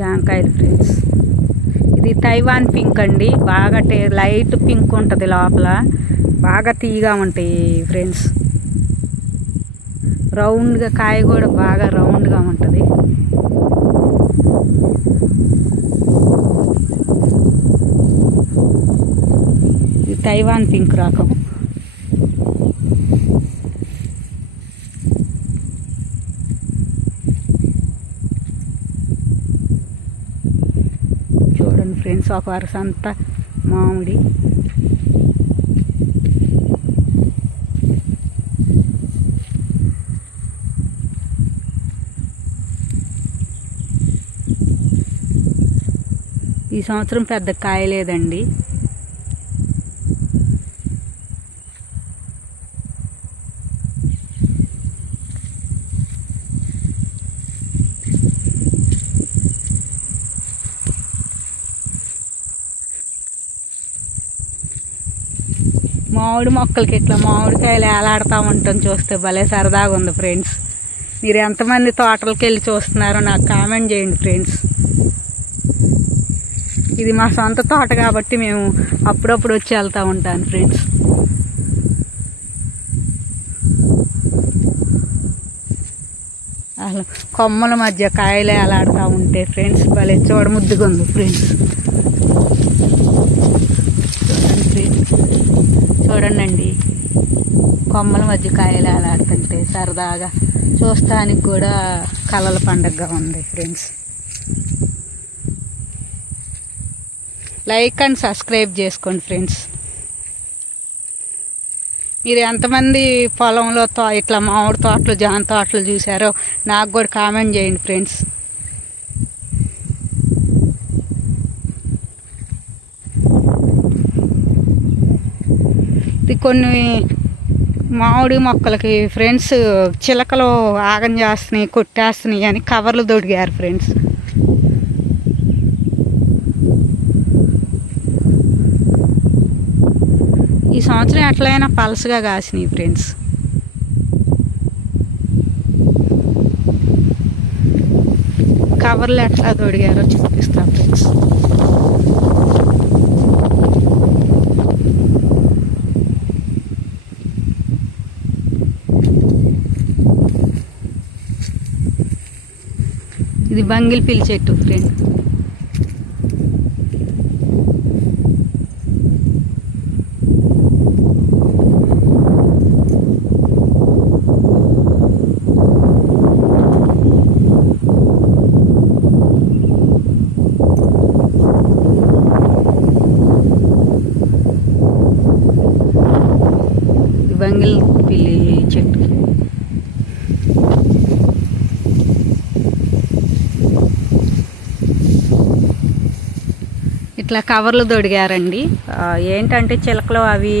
జాంకాయలు ఫ్రెండ్స్. ఇది Taiwan pink అండి. బాగా లైట్ పింక్ ఉంటుంది లోపల. బాగా తీయగా ఉంటాయి ఫ్రెండ్స్. రౌండ్గా కాయ కూడా బాగా రౌండ్గా ఉంటుంది. ఇది తైవాన్ పింక్ రకం. చూడండి ఫ్రెండ్స్, ఒక వరుస అంతా మామిడి. ఈ సంవత్సరం పెద్ద కాయ లేదండి. మామిడి మొక్కలకి ఇట్లా మామిడికాయలు ఏలాడుతూ ఉంటాం చూస్తే భలే సరదాగా ఉంది ఫ్రెండ్స్. మీరు ఎంతమంది తోటలకు వెళ్ళి చూస్తున్నారో నాకు కామెంట్ చేయండి ఫ్రెండ్స్. ఇది మా సొంత తోట కాబట్టి మేము అప్పుడప్పుడు వచ్చి వెళ్తూ ఉంటాను ఫ్రెండ్స్. అసలు కొమ్మల మధ్య కాయలు ఏలాడుతూ ఉంటే ఫ్రెండ్స్ భలే చూడముద్దుగా ఉంది ఫ్రెండ్స్. చూడండి, కొమ్మల మధ్య కాయలు ఏలాడుతుంటే సరదాగా చూస్తానికి కూడా కలల పండగగా ఉంది ఫ్రెండ్స్. లైక్ అండ్ సబ్స్క్రైబ్ చేసుకోండి ఫ్రెండ్స్. మీరు ఎంతమంది పొలంలో ఇట్లా మామిడి తోటలు జామ తోటలు చూసారో నాకు కూడా కామెంట్ చేయండి ఫ్రెండ్స్. ఇది కొన్ని మామిడి మొక్కలకి ఫ్రెండ్స్ చిలకలు ఆగం చేస్తున్నాయి, కొట్టేస్తున్నాయి అని కవర్లు దొడిగారు ఫ్రెండ్స్. ఈ సంవత్సరం ఎట్లయినా పలసగా కాసినాయి ఫ్రెండ్స్. కవర్లు ఎట్లా దొడిగారో చూపిస్తా ఫ్రెండ్స్. ఇది బంగిల్పిల్లి చెట్టు ఫ్రెండ్. బంగిల్పిల్లి చెట్టు. ఇట్లా కవర్లు దొడిగారండి. ఏంటంటే చిలకలు అవి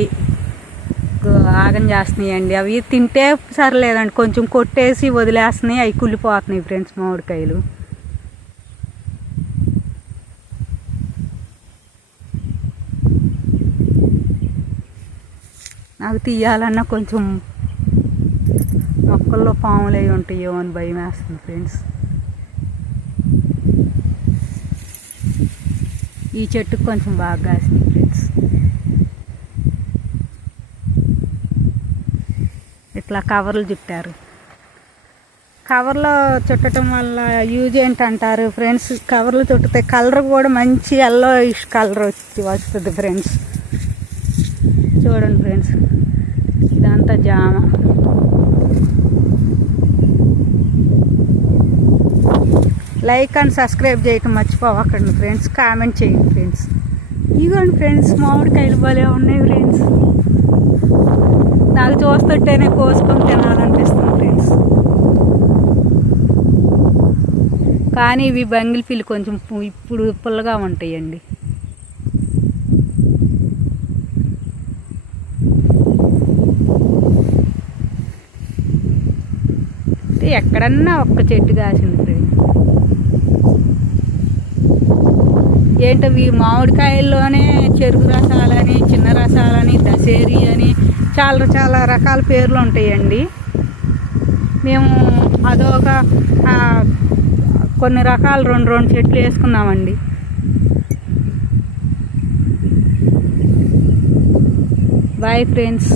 ఆగం చేస్తున్నాయండి. అవి తింటే సరలేదండి, కొంచెం కొట్టేసి వదిలేస్తున్నాయి, అవి కుళ్ళిపోతున్నాయి ఫ్రెండ్స్ మామిడికాయలు. నాకు తీయాలన్నా కొంచెం మొక్కల్లో పాములు అవి ఉంటాయో అని భయం వేస్తుంది ఫ్రెండ్స్. ఈ చెట్టుకు కొంచెం బాగా కాసింది ఫ్రెండ్స్. ఇట్లా కవర్లు చుట్టారు. కవర్లో చుట్టడం వల్ల యూజ్ ఏంటంటారు ఫ్రెండ్స్, కవర్లు చుట్టితే కలర్ కూడా మంచి ఎల్లో ఇష్ కలర్ వస్తుంది ఫ్రెండ్స్. చూడండి ఫ్రెండ్స్, ఇదంతా జామ. లైక్ అండ్ సబ్స్క్రైబ్ చేయటం మర్చిపోవకండి ఫ్రెండ్స్. కామెంట్ చేయండి ఫ్రెండ్స్. ఇదిగోండి ఫ్రెండ్స్, మామిడికాయలు భలే ఉన్నాయి ఫ్రెండ్స్. నాకు చూస్తుంటేనే కోసుకొని తినాలనిపిస్తుంది ఫ్రెండ్స్. కానీ ఇవి బంగిల్పిల్లి కొంచెం ఇప్పుడు పుల్లగా ఉంటాయండి. ఎక్కడన్నా ఒక్క చెట్టు కాసింది ఫ్రెండ్స్. ఏంటవి మామిడికాయల్లోనే చెరుకు రసాలని, చిన్న రసాలని, దశేరి అని చాలా రకాల పేర్లు ఉంటాయండి. మేము అదొక కొన్ని రకాలు రెండు చెట్లు వేసుకున్నామండి. Bye friends.